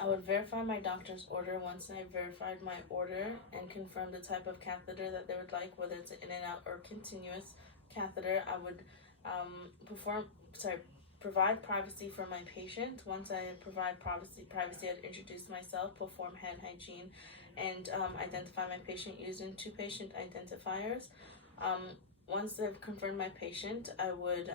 I would verify my doctor's order. Once I verified my order and confirmed the type of catheter that they would like, whether it's an in and out or continuous catheter, I would provide privacy for my patient. Once I provide privacy, I'd introduce myself, perform hand hygiene, and identify my patient using 2 patient identifiers. Once I've confirmed my patient, I would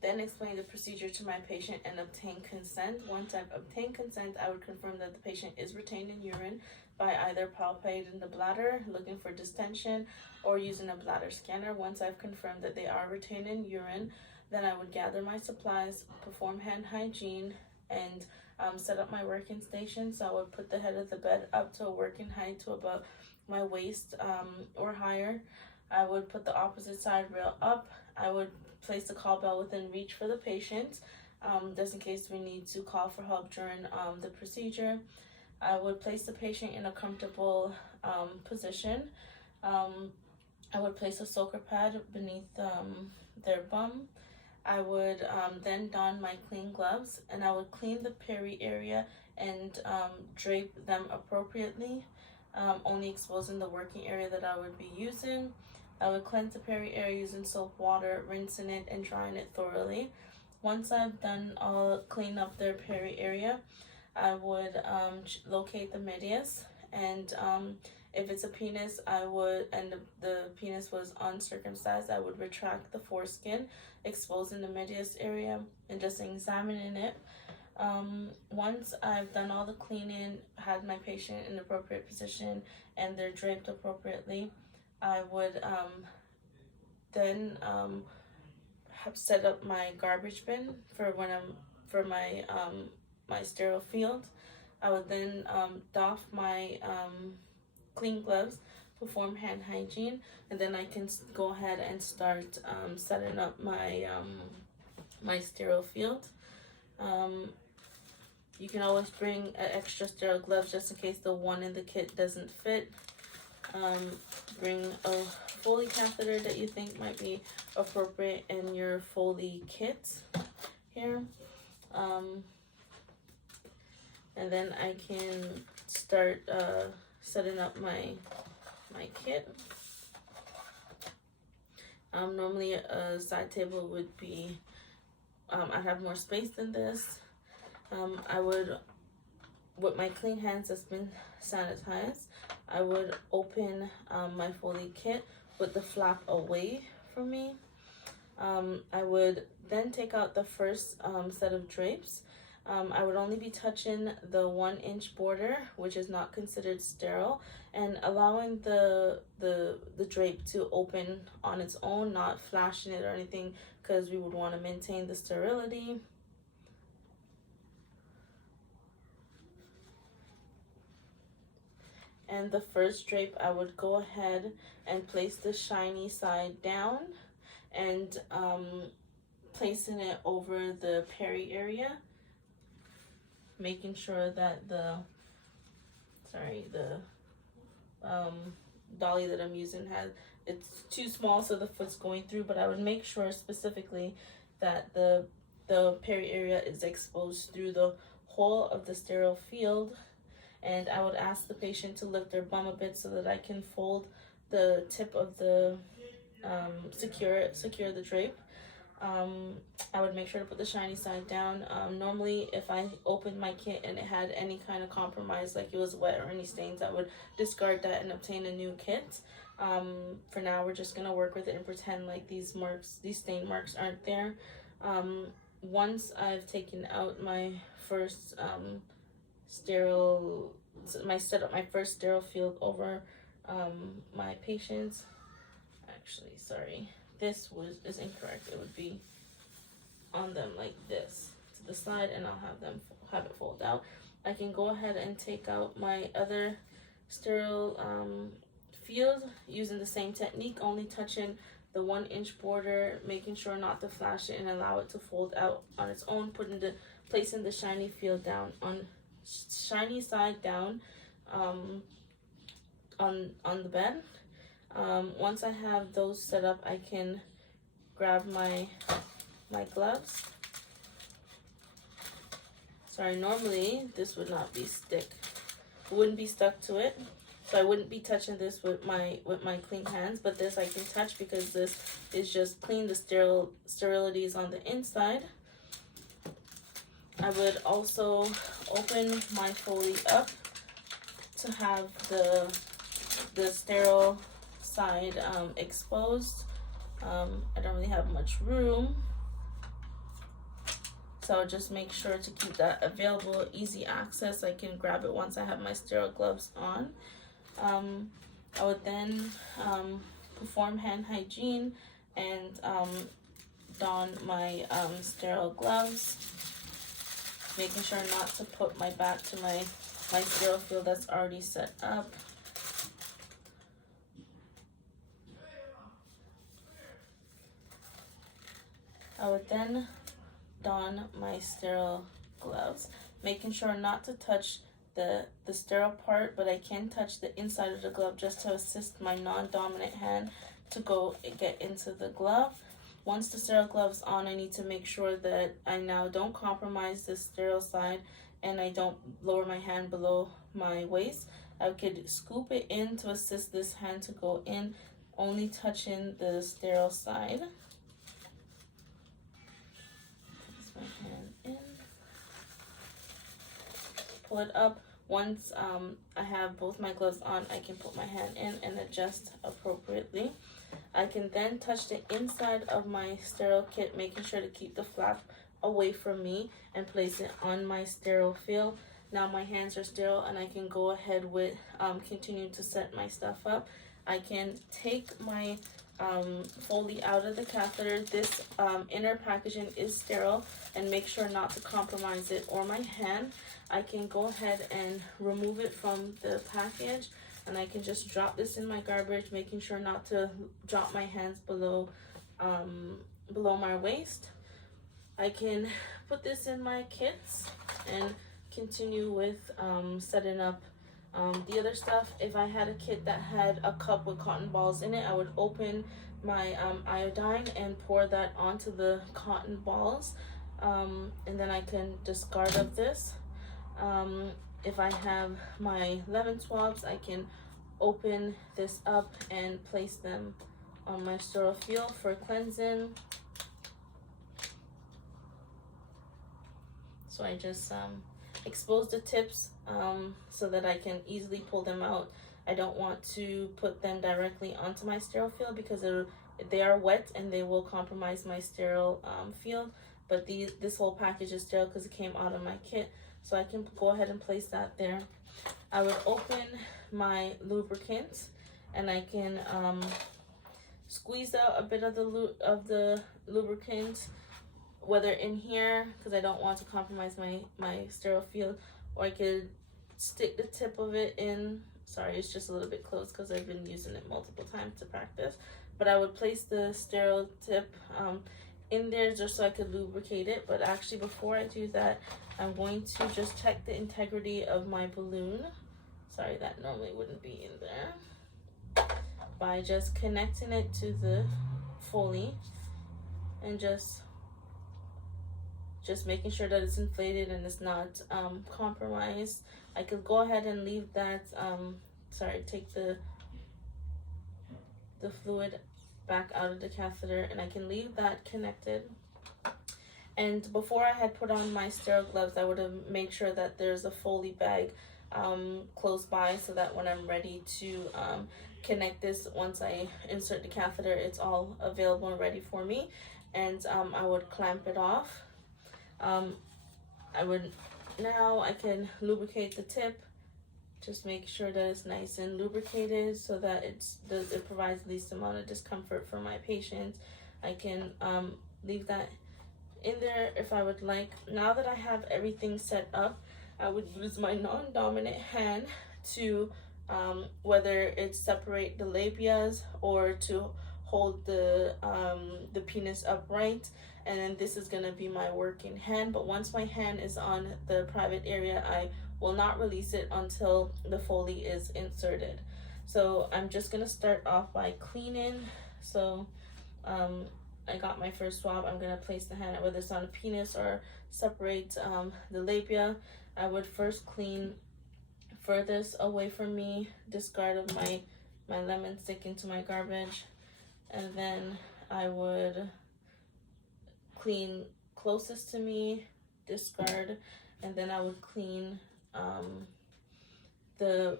then explain the procedure to my patient and obtain consent. Once I've obtained consent, I would confirm that the patient is retained in urine by either palpating the bladder, looking for distension, or using a bladder scanner. Once I've confirmed that they are retained in urine, then I would gather my supplies, perform hand hygiene, and set up my working station. So I would put the head of the bed up to a working height to about my waist or higher. I would put the opposite side rail up. I would place the call bell within reach for the patient, just in case we need to call for help during the procedure. I would place the patient in a comfortable position. I would place a soaker pad beneath their bum. I would then don my clean gloves, and I would clean the peri area and drape them appropriately, only exposing the working area that I would be using. I would cleanse the peri area using soap water, rinsing it and drying it thoroughly. Once I've done clean up their peri area, I would locate the medius, and if it's a penis, and the penis was uncircumcised, I would retract the foreskin, exposing the medius area and just examining it. Once I've done all the cleaning, had my patient in the appropriate position, and they're draped appropriately, I would then have set up my garbage bin for my sterile field. I would then doff my clean gloves, perform hand hygiene, and then I can go ahead and start setting up my my sterile field. You can always bring extra sterile gloves just in case the one in the kit doesn't fit. Bring a Foley catheter that you think might be appropriate in your Foley kit here. And then I can start setting up my kit. Normally a side table would be, I'd have more space than this. I would, with my clean hands that's been sanitized, I would open my Foley kit with the flap away from me. I would then take out the first set of drapes. I would only be touching the 1-inch border, which is not considered sterile, and allowing the drape to open on its own, not flashing it or anything, because we would want to maintain the sterility. And the first drape, I would go ahead and place the shiny side down and placing it over the peri area, making sure that the dolly that I'm using it's too small so the foot's going through, but I would make sure specifically that the peri area is exposed through the whole of the sterile field. And I would ask the patient to lift their bum a bit so that I can fold the tip of the secure the drape. I would make sure to put the shiny side down. Normally, if I opened my kit and it had any kind of compromise, like it was wet or any stains, I would discard that and obtain a new kit. For now, we're just gonna work with it and pretend like these stain marks aren't there. Once I've taken out my first set up my first sterile field over my patients. Actually, sorry, this is incorrect. It would be on them like this to the side, and I'll have it fold out. I can go ahead and take out my other sterile field using the same technique, only touching the 1-inch border, making sure not to flash it and allow it to fold out on its own, placing the shiny field down on shiny side down on the bed. Once I have those set up, I can grab my gloves, Sorry, normally this would not be wouldn't be stuck to it. So I wouldn't be touching this with my clean hands, but this I can touch because this is just clean. The sterility is on the inside. I would also open my Foley up to have the sterile side exposed. I don't really have much room, so I'll just make sure to keep that available, easy access. I can grab it once I have my sterile gloves on. I would then perform hand hygiene and don my sterile gloves, making sure not to put my back to my sterile field that's already set up. I would then don my sterile gloves, making sure not to touch the sterile part, but I can touch the inside of the glove just to assist my non-dominant hand to go get into the glove. Once the sterile glove's on, I need to make sure that I now don't compromise the sterile side and I don't lower my hand below my waist. I could scoop it in to assist this hand to go in, only touching the sterile side. Place my hand in. Pull it up. Once I have both my gloves on, I can put my hand in and adjust appropriately. I can then touch the inside of my sterile kit, making sure to keep the flap away from me, and place it on my sterile field. Now my hands are sterile and I can go ahead with continue to set my stuff up. I can take my Foley out of the catheter. This inner packaging is sterile, and make sure not to compromise it or my hand. I can go ahead and remove it from the package, and I can just drop this in my garbage, making sure not to drop my hands below my waist. I can put this in my kits and continue with setting up the other stuff. If I had a kit that had a cup with cotton balls in it, I would open my iodine and pour that onto the cotton balls, and then I can discard of this. If I have my lemon swabs, I can open this up and place them on my sterile field for cleansing. So I just expose the tips so that I can easily pull them out. I don't want to put them directly onto my sterile field because they are wet and they will compromise my sterile field. But this whole package is sterile because it came out of my kit, so I can go ahead and place that there. I would open my lubricant and I can squeeze out a bit of the lubricant, whether in here because I don't want to compromise my sterile field, or I could stick the tip of it in. Sorry, it's just a little bit close because I've been using it multiple times to practice. But I would place the sterile tip in there just so I could lubricate it. But actually, before I do that, I'm going to just check the integrity of my balloon. Sorry, that normally wouldn't be in there. By just connecting it to the Foley and just making sure that it's inflated and it's not compromised. I could go ahead and leave that, take the fluid back out of the catheter, and I can leave that connected. And before I had put on my sterile gloves, I would have made sure that there's a Foley bag close by, so that when I'm ready to connect this, once I insert the catheter, it's all available and ready for me. And I would clamp it off. I can lubricate the tip. Just make sure that it's nice and lubricated so that it provides the least amount of discomfort for my patients. I can leave that in there if I would like. Now that I have everything set up, I would use my non-dominant hand to whether it's separate the labias or to hold the penis upright. And then this is going to be my working hand. But once my hand is on the private area, I will not release it until the Foley is inserted. So I'm just going to start off by cleaning. So I got my first swab, I'm gonna place the hand, whether it's on a penis or separate the labia. I would first clean furthest away from me, discard of my lemon stick into my garbage, and then I would clean closest to me, discard, and then I would clean the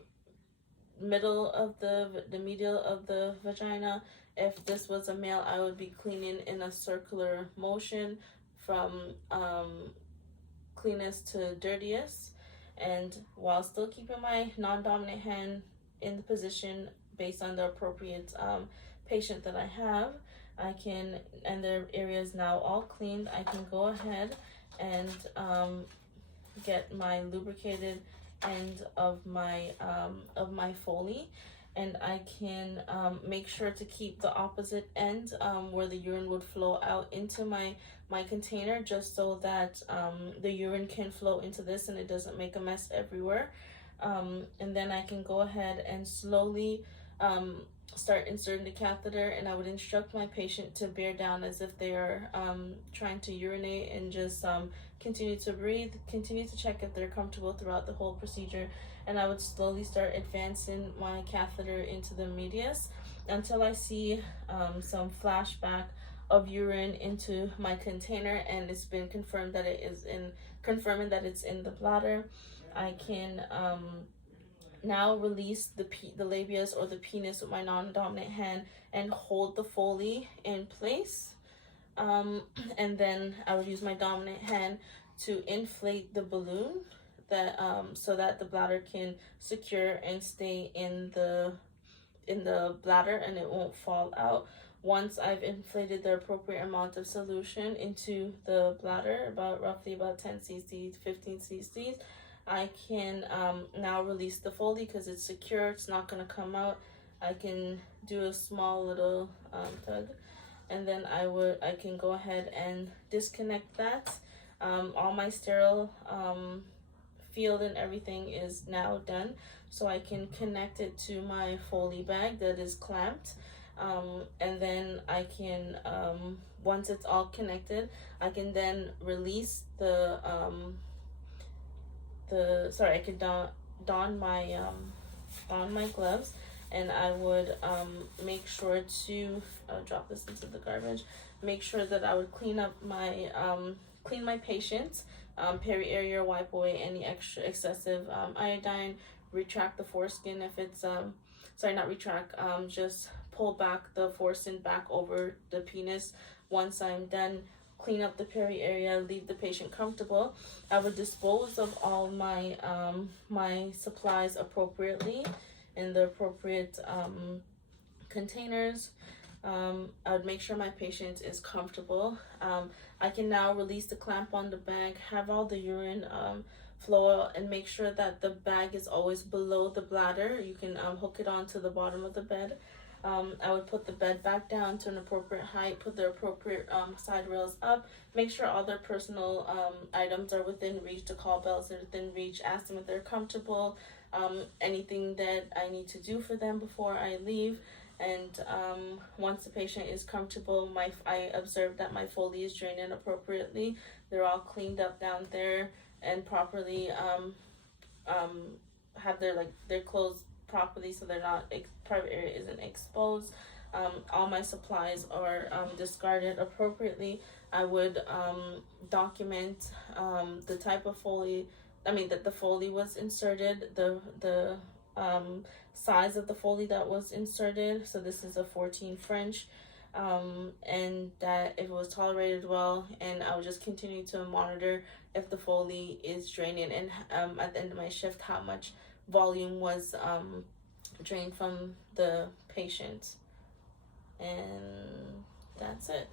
middle of the medial of the vagina. If this was a male, I would be cleaning in a circular motion from cleanest to dirtiest, and while still keeping my non-dominant hand in the position based on the appropriate patient that I have. I can, and their area is now all cleaned, I can go ahead and get my lubricated end of my Foley, and I can make sure to keep the opposite end where the urine would flow out into my container, just so that the urine can flow into this and it doesn't make a mess everywhere. And then I can go ahead and slowly start inserting the catheter, and I would instruct my patient to bear down as if they are trying to urinate, and just continue to breathe, continue to check if they're comfortable throughout the whole procedure. And I would slowly start advancing my catheter into the medius until I see some flashback of urine into my container, and it's been confirmed that confirming that it's in the bladder. I can now release the labias or the penis with my non-dominant hand and hold the Foley in place. And then I would use my dominant hand to inflate the balloon that so that the bladder can secure and stay in the bladder and it won't fall out. Once I've inflated the appropriate amount of solution into the bladder, roughly about 10 cc, 15 cc, I can now release the Foley because it's secure, it's not going to come out. I can do a small little tug, and then I can go ahead and disconnect that. All my sterile field and everything is now done, so I can connect it to my Foley bag that is clamped. And then I can, once it's all connected, I can then release I could don my gloves, and I would make sure to drop this into the garbage. Make sure that I would clean up my clean my patients, peri-area, wipe away any excessive iodine, retract the foreskin if it's just pull back the foreskin back over the penis. Once I'm done, clean up the peri-area, leave the patient comfortable. I would dispose of all my my supplies appropriately in the appropriate containers. I would make sure my patient is comfortable. I can now release the clamp on the bag, have all the urine flow out, and make sure that the bag is always below the bladder. You can hook it onto the bottom of the bed. I would put the bed back down to an appropriate height, put the appropriate side rails up, make sure all their personal items are within reach, the call bells are within reach, ask them if they're comfortable, anything that I need to do for them before I leave. And once the patient is comfortable, I observe that my Foley is draining appropriately. They're all cleaned up down there and properly have their clothes properly, so they're not private area isn't exposed. All my supplies are discarded appropriately. I would document the type of Foley, that the Foley was inserted, the size of the Foley that was inserted. So this is a 14 French, and that if it was tolerated well, and I would just continue to monitor if the Foley is draining, and at the end of my shift, how much volume was drained from the patient. And that's it.